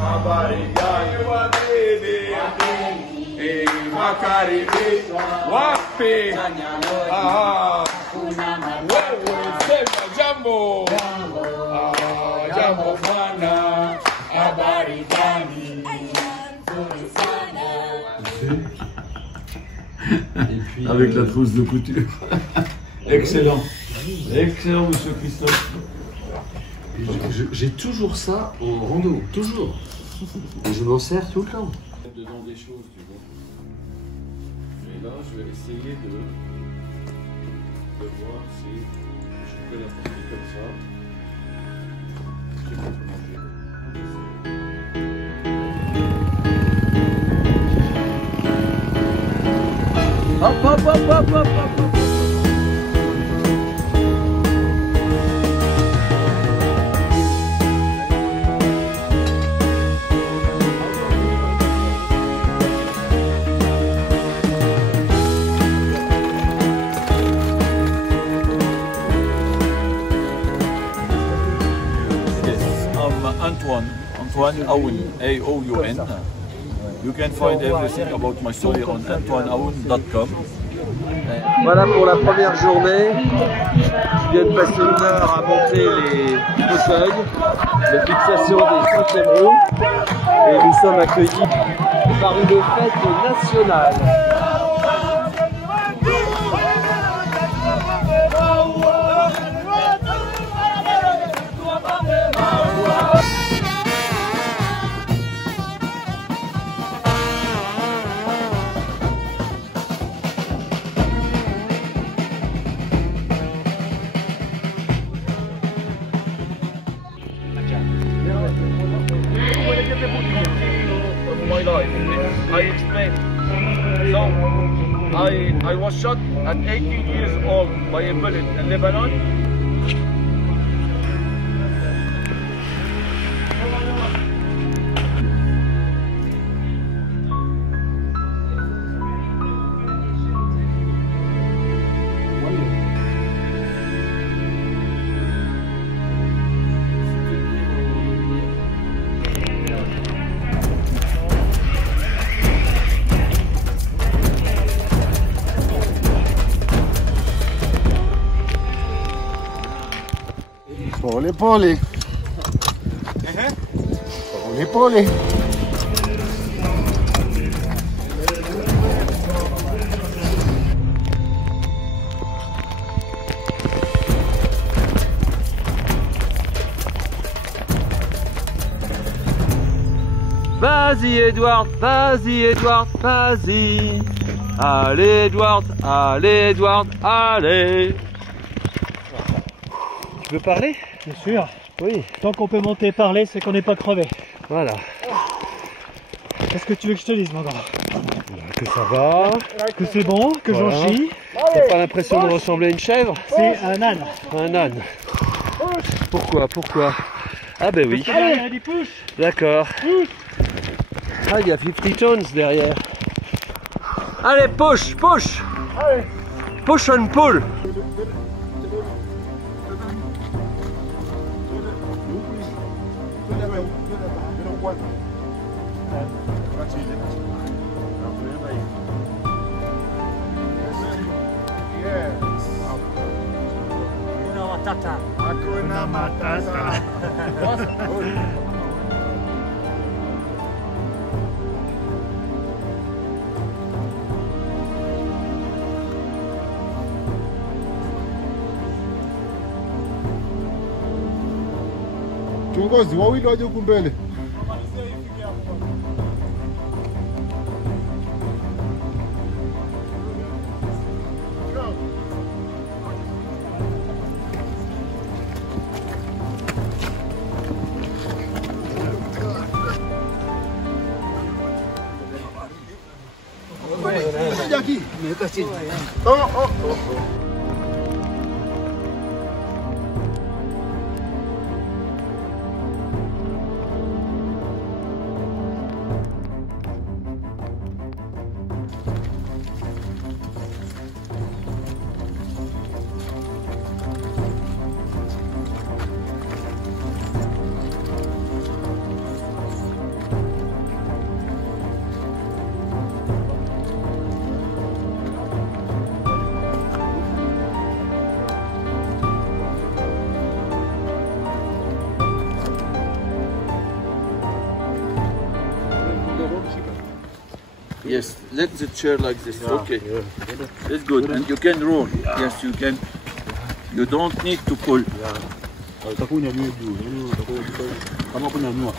habari gani wadede makaribisho wapi? Wewe sema jambo. Jambo bwana, habari gani? Avec la trousse de couture. Excellent. Excellent, monsieur Christophe. J'ai toujours ça en rando, toujours. Et je m'en sers tout le temps. Dedans des choses, tu vois. Mais là, je vais essayer de voir si je peux la porter comme ça. Je sais pas comment je vais. Hop, hop, hop, hop, hop, hop, hop. Antoine Aoun, A-O-U-N. You can find everything about my story on antoineaoun.com. Voilà pour la première journée. Je viens de passer 1 heure à monter les fauteuils de fixation des 5e roues. Et nous sommes accueillis par une fête nationale. My life, I explained. So, I was shot at 18 years old by a bullet in Lebanon. Poli. Poli. Vas-y Edward, vas-y Edward, vas-y. Allez Edward, allez Edward, allez. Tu veux parler? Bien sûr. Oui. Tant qu'on peut monter et parler, c'est qu'on n'est pas crevé. Voilà. Qu'est-ce que tu veux que je te dise, mon grand? Que ça va. Que c'est bon, que Voilà. j'en chie. T'as pas l'impression de ressembler à une chèvre? C'est un âne. Un âne. Pourquoi? Pourquoi? Ah ben oui. Allez, allez, push. D'accord. Ah, il y a 50 Tones derrière. Allez, push, push. Allez. Push and pull. Hakuna Matata. Kiongozi, wawili waje huku mbele. Aqui. Yes, let the chair like this. Okay, that's good. And you can roll. Yes, you can. You don't need to pull. Utakunyanyua juu. Kama kunyanyua.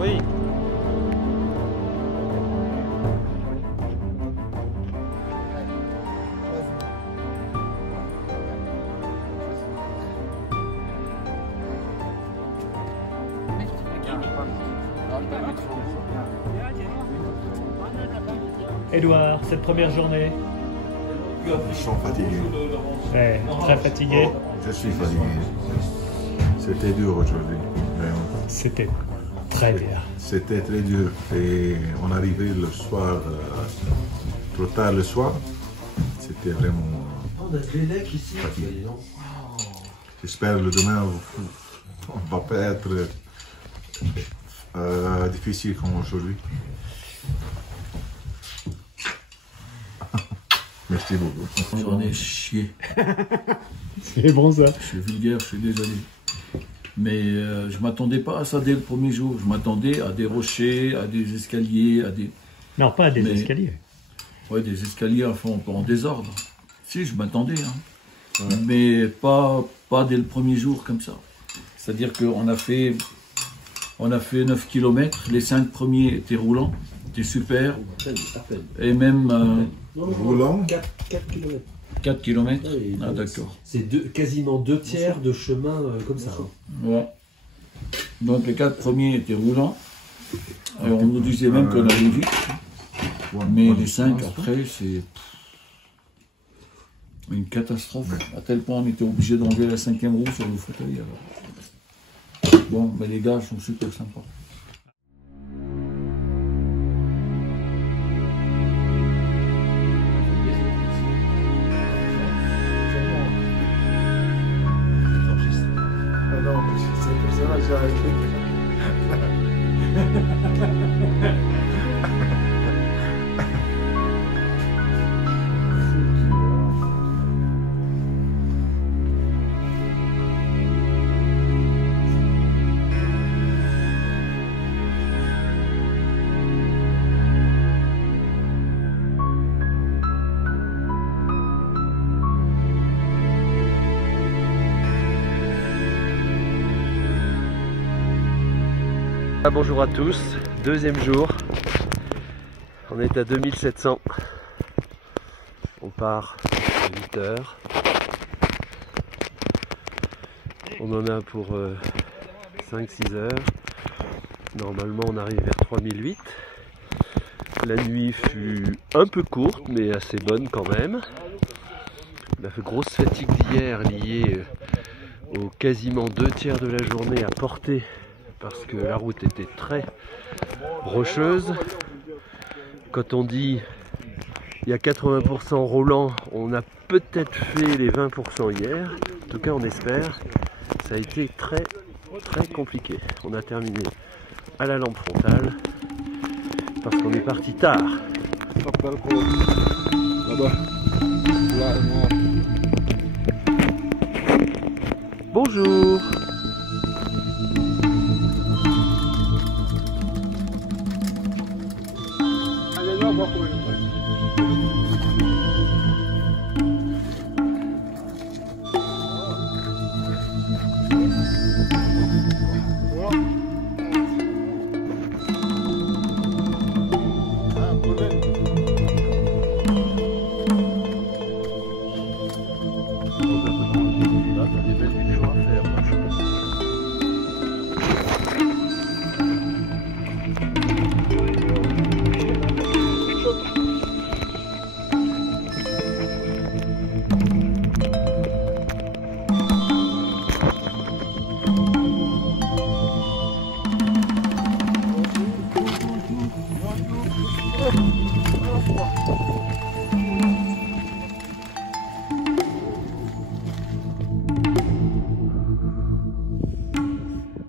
Oui. Edouard, cette première journée, Je suis fatigué. ouais, très fatigué. Je suis fatigué. C'était dur aujourd'hui. Vraiment. C'était très bien. C'était très dur. Et on arrivait le soir, trop tard le soir. C'était vraiment fatigué. J'espère que le demain, on va pas être difficile comme aujourd'hui. Merci beaucoup. J'en ai chié. C'est bon ça. Je suis vulgaire, je suis désolé. Mais je m'attendais pas à ça dès le premier jour. Je m'attendais à des rochers, à des escaliers, à des... Non, pas des Mais- escaliers. Ouais, des escaliers en désordre. Si, je m'attendais. Hein. Mais pas dès le premier jour comme ça. C'est-à-dire qu'on a fait 9 km. Les 5 premiers étaient roulants. C'était super. Et même Roulant. 4 km. 4 km. Ah oui, Ah donc d'accord. C'est quasiment 2 tiers de chemin comme ça. Hein. Ouais. Donc les 4 premiers étaient roulants. Et on nous disait même qu'on allait vite. Mais les 5 après, c'est une catastrophe. À tel point on était obligé d'enlever la 5e roue sur le fauteuil. Alors. Bon, mais les gars sont super sympas. Bonjour à tous, deuxième jour, on est à 2700, on part à 8 heures, on en a pour 5-6 heures, normalement on arrive vers 3008, la nuit fut un peu courte mais assez bonne quand même, on a fait grosse fatigue d'hier liée aux quasiment 2 tiers de la journée à porter parce que la route était très rocheuse. Quand on dit il y a 80% roulant, on a peut-être fait les 20% hier. En tout cas, on espère. Ça a été très compliqué. On a terminé à la lampe frontale parce qu'on est parti tard. Bonjour.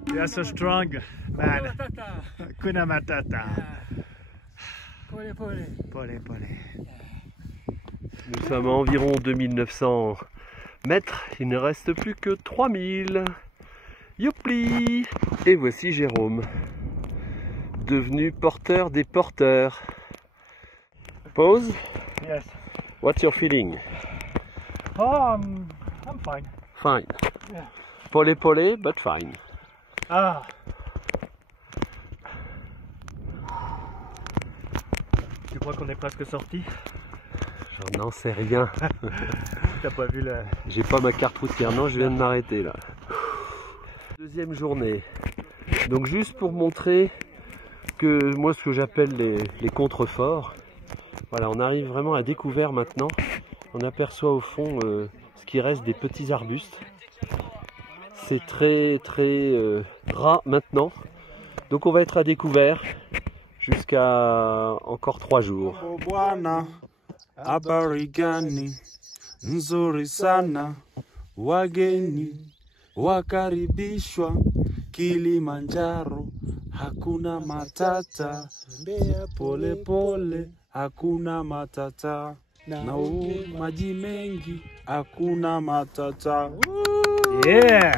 You are so strong, man. Kuna Matata. Pole, pole. Pole, pole. Nous sommes à environ 2900 mètres, il ne reste plus que 3000. Youpli! Et voici Jérôme, devenu porteur des porteurs. Pause. Yes. What's your feeling? Oh, I'm fine. Fine. Yeah. Pole pole, but fine. Ah. Tu crois qu'on est presque sorti? J'en sais rien. T'as pas vu le... J'ai pas ma carte routière, non, je viens de m'arrêter là. Deuxième journée. Donc juste pour montrer que moi ce que j'appelle les contreforts. Voilà, on arrive vraiment à découvert maintenant. On aperçoit au fond ce qui reste des petits arbustes. C'est très ras maintenant. Donc on va être à découvert jusqu'à encore 3 jours. Habari gani nzuri sana, wageni wakaribishwa Kilimanjaro, hakuna matata, pole pole, hakuna matata, na maji mengi, hakuna matata. Yeah!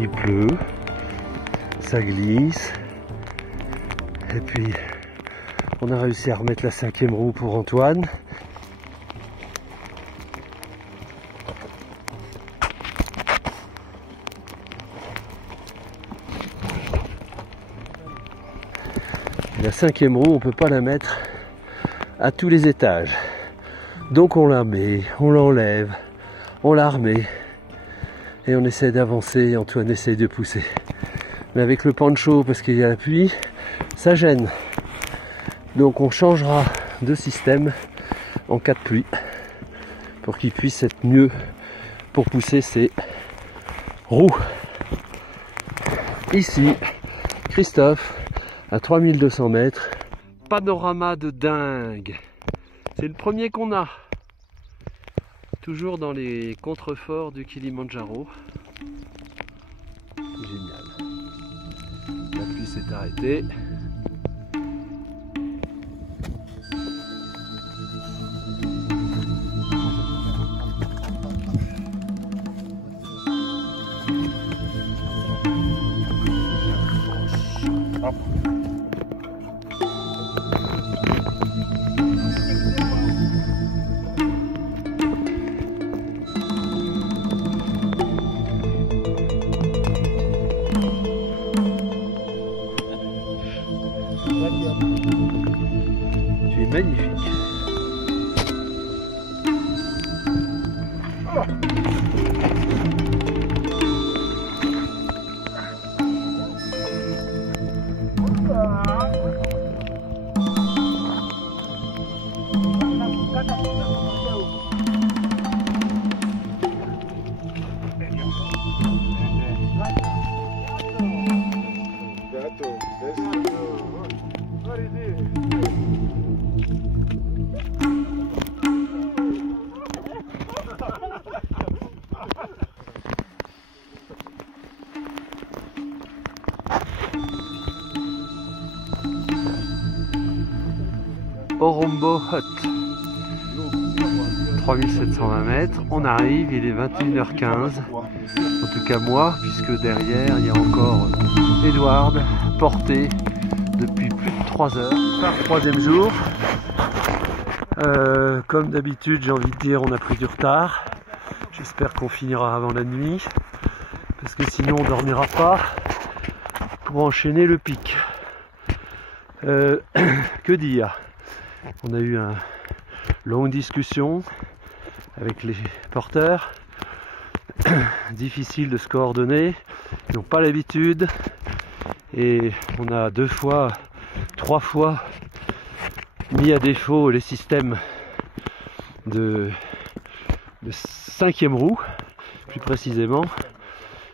Il pleut, ça glisse, et puis on a réussi à remettre la 5e roue pour Antoine. Et la 5e roue, on peut pas la mettre à tous les étages, donc on la met, on l'enlève, on la remet. Et on essaie d'avancer, Antoine essaye de pousser. Mais avec le pancho, parce qu'il y a la pluie, ça gêne. Donc on changera de système en cas de pluie, pour qu'il puisse être mieux pour pousser ses roues. Ici, Christophe, à 3200 mètres. Panorama de dingue. C'est le premier qu'on a. Toujours dans les contreforts du Kilimandjaro. Génial. La pluie s'est arrêtée. Tu es magnifique. Orombo Hut, 3720 mètres, on arrive, il est 21h15, en tout cas moi, puisque derrière il y a encore Edward, porté depuis plus de 3 heures, par 3e jour. Comme d'habitude, j'ai envie de dire, on a pris du retard, j'espère qu'on finira avant la nuit, parce que sinon on dormira pas pour enchaîner le pic. Que dire? On a eu une longue discussion avec les porteurs. Difficile de se coordonner. Ils n'ont pas l'habitude. Et on a 2 fois, 3 fois mis à défaut les systèmes de 5e roue, plus précisément,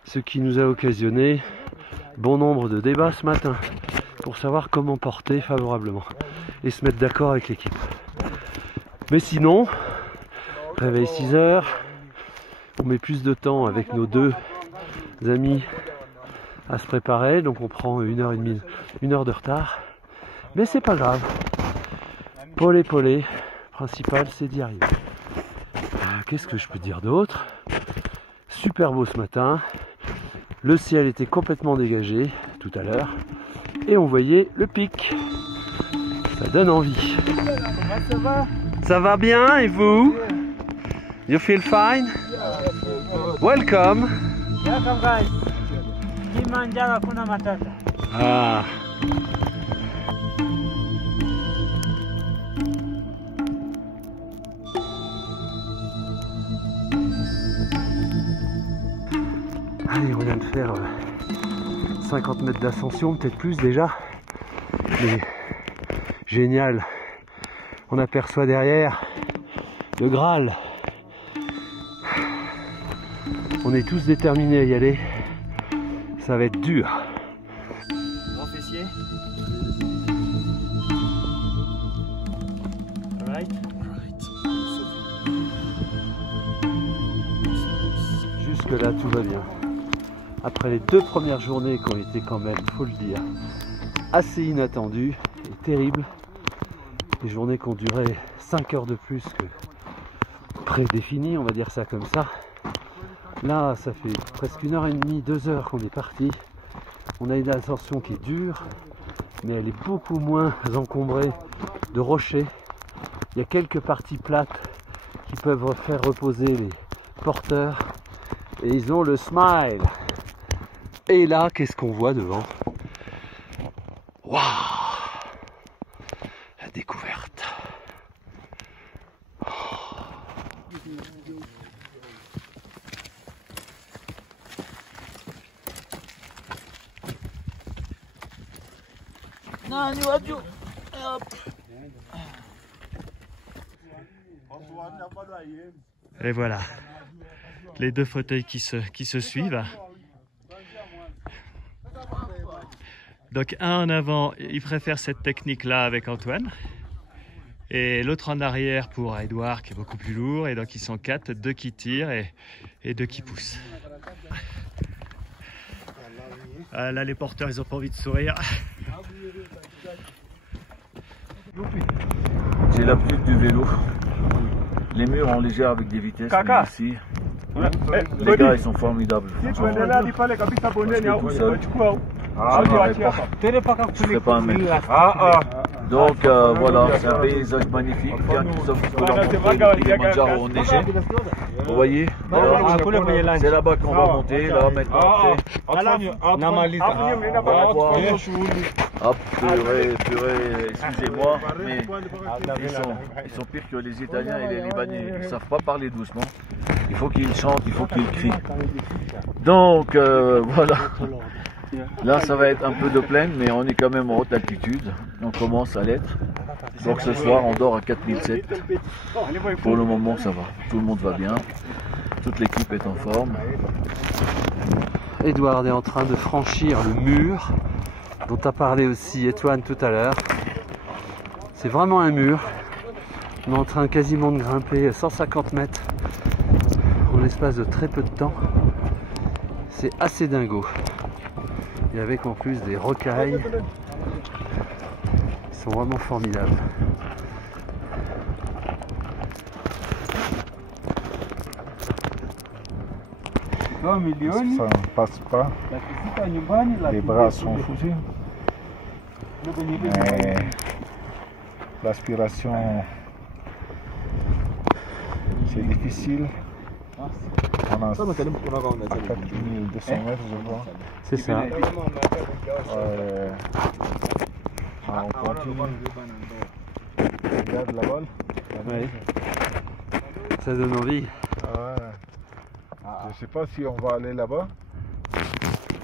ce qui nous a occasionné bon nombre de débats ce matin pour savoir comment porter favorablement et se mettre d'accord avec l'équipe. Mais sinon, réveil 6 heures, on met plus de temps avec nos deux amis à se préparer, donc on prend 1h30, 1 heure de retard, mais c'est pas grave. Polé, principal c'est d'y arriver. Qu'est-ce que je peux dire d'autre? Super beau ce matin, le ciel était complètement dégagé tout à l'heure et on voyait le pic. Ça donne envie. Ça va bien et vous? You feel fine? Welcome. Welcome guys. Kilimanjaro hakuna matata. Ah. Allez, on vient de faire 50 mètres d'ascension, peut-être plus déjà. Mais génial. On aperçoit derrière le Graal. On est tous déterminés à y aller. Ça va être dur. Grand fessier. Right. Jusque là tout va bien. Après les 2 premières journées qui ont été quand même, faut le dire, assez inattendues et terribles. Des journées qui ont duré 5 heures de plus que prédéfinies, on va dire ça comme ça. Là, ça fait presque 1h30, 2 heures qu'on est parti. On a une ascension qui est dure, mais elle est beaucoup moins encombrée de rochers. Il y a quelques parties plates qui peuvent faire reposer les porteurs. Et ils ont le smile. Et là, qu'est-ce qu'on voit devant? Waouh! La découverte. Et voilà, les 2 fauteuils qui se suivent. Donc un en avant, il préfère cette technique-là avec Antoine. Et l'autre en arrière pour Edouard qui est beaucoup plus lourd. Et donc ils sont 4, 2 qui tirent et 2 qui poussent. Là les porteurs ils ont pas envie de sourire. J'ai l'habitude du vélo. Les murs en légère avec des vitesses, mais ici, les gars ils sont formidables. Parce que tout seul, je serais pas un mec. Donc voilà, c'est un paysage magnifique. Tiens, nous sommes jusqu'au Kilimanjaro enneigé. Vous voyez, c'est là-bas qu'on va monter, là maintenant. Hop, purée, excusez-moi, mais ils sont pires que les Italiens et les Libanais. Ils ne savent pas parler doucement. Il faut qu'ils chantent, il faut qu'ils crient. Donc voilà. Là, ça va être un peu de plaine, mais on est quand même en haute altitude. On commence à l'être. Donc ce soir, on dort à 4007. Pour le moment, ça va. Tout le monde va bien. Toute l'équipe est en forme. Edouard est en train de franchir le mur dont a parlé aussi Antoine tout à l'heure. C'est vraiment un mur. On est en train quasiment de grimper 150 mètres en l'espace de très peu de temps. C'est assez dingo. Et avec en plus des rocailles qui sont vraiment formidables. Ça ne passe pas. Les bras sont foutus. Mais l'aspiration, c'est difficile. On a 4200 mètres, je crois. C'est ça. On continue. Regarde la balle. Oui. Ça donne envie. Je ne sais pas si on va aller là-bas.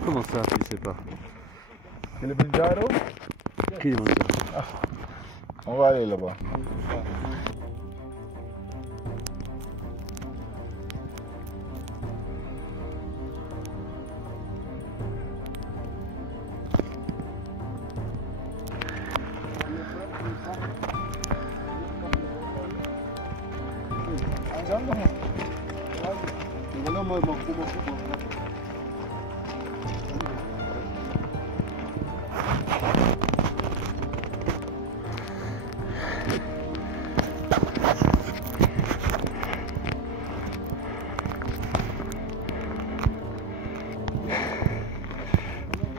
Comment ça, tu sais pas? Kilimanjaro. Kilimanjaro. On va aller là-bas.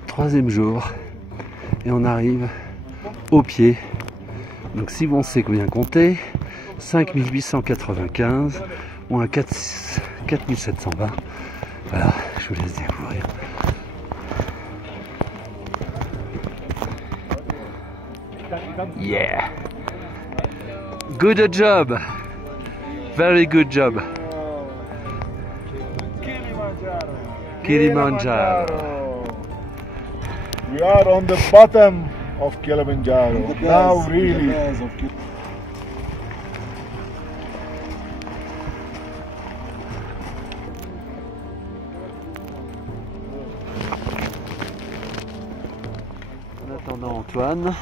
Troisième jour et on arrive au pied. Donc si on sait bien compter, 5895 moins 4720. Voilà, je vous laisse découvrir. Yeah! Good job! Very good job! Kilimanjaro. We are on the bottom of Kilimanjaro. Now really. En attendant Antoine,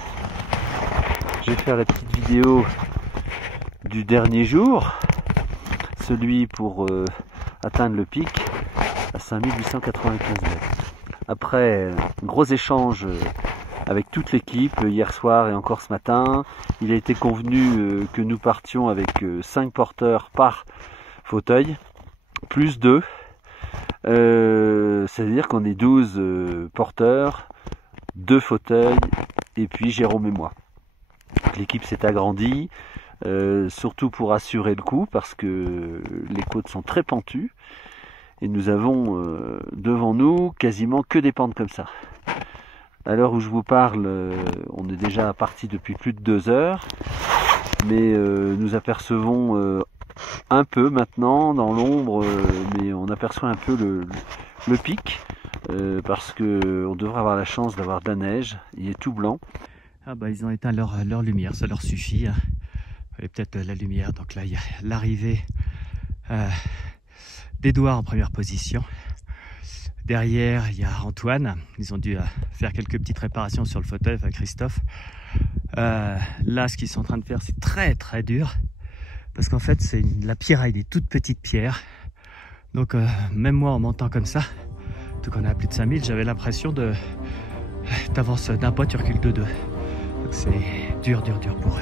je vais faire la petite vidéo du dernier jour, celui pour atteindre le pic à 5895 mètres. Après un gros échange avec toute l'équipe hier soir et encore ce matin, il a été convenu que nous partions avec 5 porteurs par fauteuil, plus 2. C'est-à-dire qu'on est 12 porteurs, 2 fauteuils, et puis Jérôme et moi. L'équipe s'est agrandie, surtout pour assurer le coup, parce que les côtes sont très pentues. Et nous avons devant nous quasiment que des pentes comme ça. À l'heure où je vous parle, on est déjà parti depuis plus de 2 heures. Mais nous apercevons un peu maintenant dans l'ombre, mais on aperçoit un peu le pic. Parce qu'on devrait avoir la chance d'avoir de la neige. Il est tout blanc. Ah bah ils ont éteint leur lumière, ça leur suffit. Hein. Et peut-être la lumière, donc là il y a l'arrivée d'Edouard en première position. Derrière, il y a Antoine. Ils ont dû faire quelques petites réparations sur le fauteuil avec Christophe. Là, ce qu'ils sont en train de faire, c'est très très dur. Parce qu'en fait, c'est la pierraille des toutes petites pierres. Donc, même moi, en montant comme ça, tout qu'on a à plus de 5000, j'avais l'impression t'avances d'un pas, tu recules de 2. Donc, c'est dur pour eux.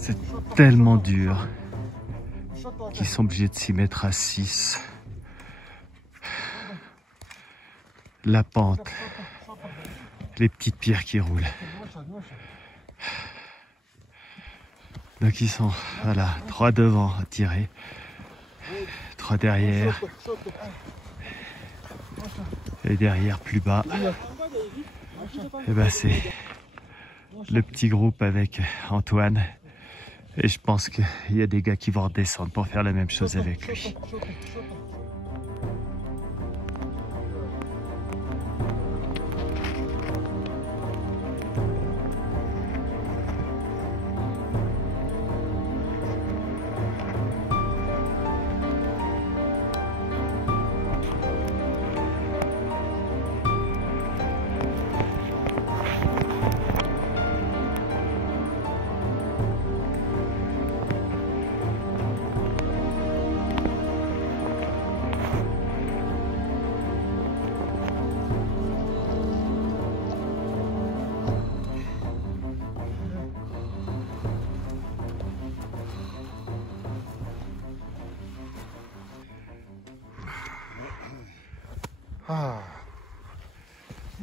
C'est tellement dur qu'ils sont obligés de s'y mettre à 6. La pente, les petites pierres qui roulent. Donc ils sont, voilà, 3 devant à tirer, 3 derrière, et derrière plus bas, et ben c'est le petit groupe avec Antoine. Et je pense qu'il y a des gars qui vont redescendre pour faire la même chose avec lui.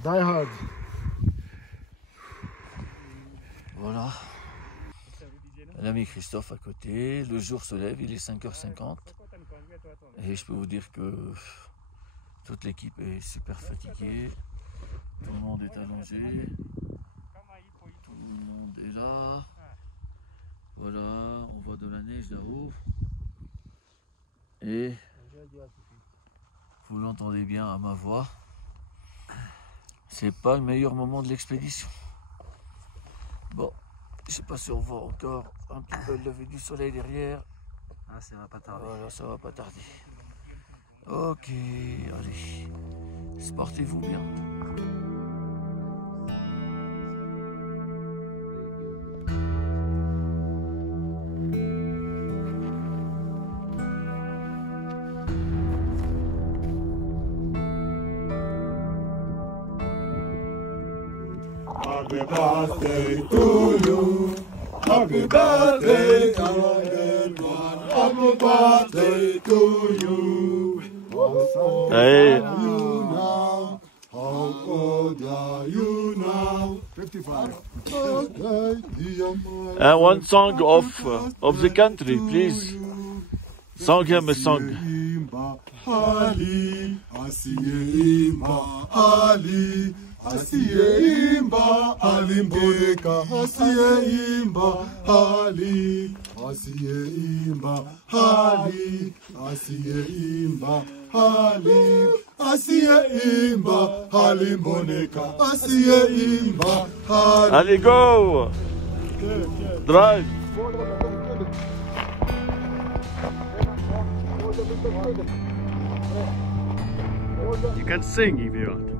Die hard. Voilà. L'ami Christophe à côté. Le jour se lève, il est 5h50. Et je peux vous dire que toute l'équipe est super fatiguée. Tout le monde est allongé. Tout le monde est là. Voilà, on voit de la neige là-haut. Et vous l'entendez bien à ma voix. C'est pas le meilleur moment de l'expédition. Bon, je sais pas si on voit encore un petit peu le lever du soleil derrière. Ah, ça va pas tarder. Voilà, ça va pas tarder. Ok, allez, sportez-vous bien. Happy birthday to you. Happy birthday, dear one. Happy birthday to you. Hey. You now. How old are you now? 55. Birthday, dear man. And one song of the country, please. Sing him a song. Ali, asiyeimba Ali, asiyeimba Ali mboneka, asiyeimba Ali, asiyeimba Ali, asiyeimba Ali, asiyeimba Ali mboneka, asiyeimba Ali. Allez, go! Drive! You can sing if you want.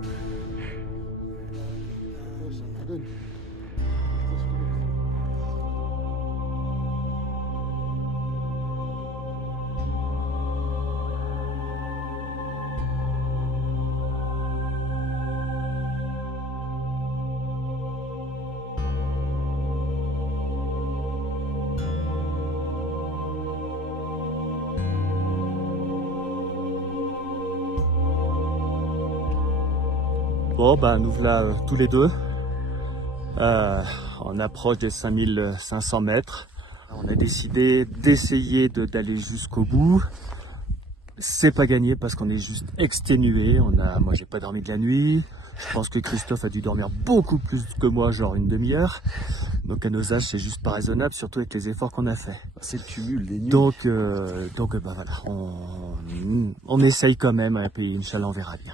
Bon, ben nous voilà tous les deux. On approche des 5500 mètres. On a décidé d'essayer d'aller jusqu'au bout. C'est pas gagné parce qu'on est juste exténué. Moi, j'ai pas dormi de la nuit. Je pense que Christophe a dû dormir beaucoup plus que moi, genre une demi-heure. Donc à nos âges, c'est juste pas raisonnable, surtout avec les efforts qu'on a fait. C'est le cumul des nuits. Donc ben voilà, on essaye quand même, et puis Inch'Allah, on verra bien.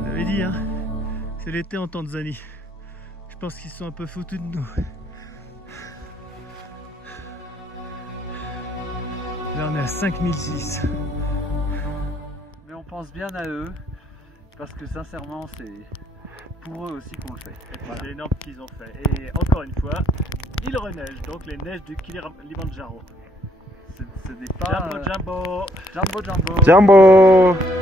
On avait dit, hein, c'est l'été en Tanzanie. Je pense qu'ils sont un peu foutus de nous. Là, on est à 5006. Mais on pense bien à eux, parce que sincèrement, c'est pour eux aussi qu'on le fait. Voilà. C'est énorme qu'ils ont fait. Et encore une fois, il reneige, donc les neiges du Kilimanjaro. Ce n'est pas... Jumbo, jumbo! Jumbo, jumbo! Jumbo!